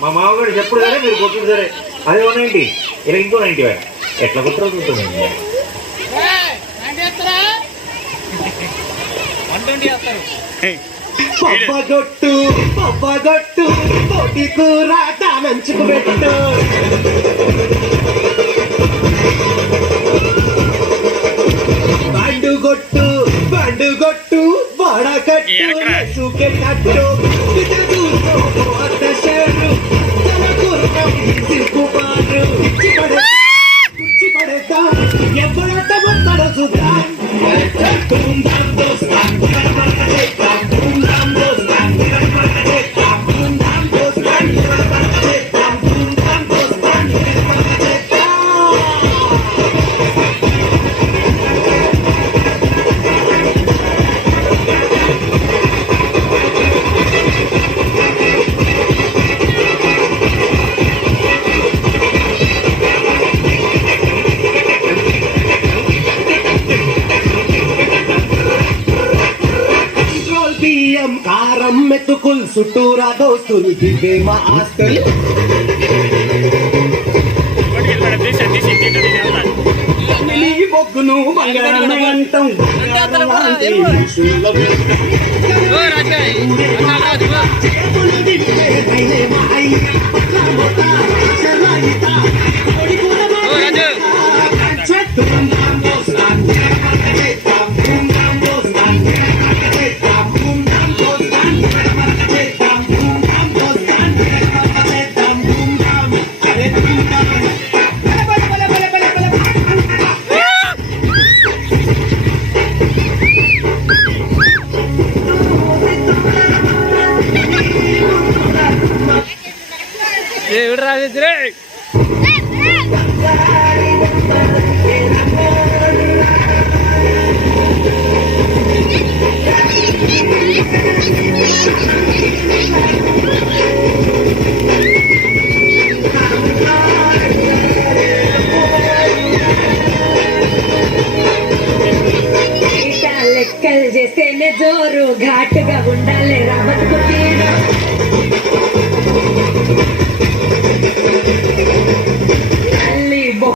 మా మామగారు చెప్పుడు సరే మీరు కొట్టుడు సరే అదే 190 ఇలా ఇంకో 90 ఎట్లా కొట్టరు చూస్తుంది పబ్బగొట్టు పబ్బగొట్టు పొడి కూర తానంచుకు పెట్టు బండుగొట్టు బండుగొట్టు వడకట్టు సుకెట్టు ఎవరట మొత్తడు చూద్దా కారం మెతుకుల్ చుట్టూరా దోస్తులు దివే మా ఆస్తులు బొగ్గును బంగారం అంటాం లెక్కలు చేస్తేనే జోరు ఘాటుగా ఉండాలి రాబట్టుకు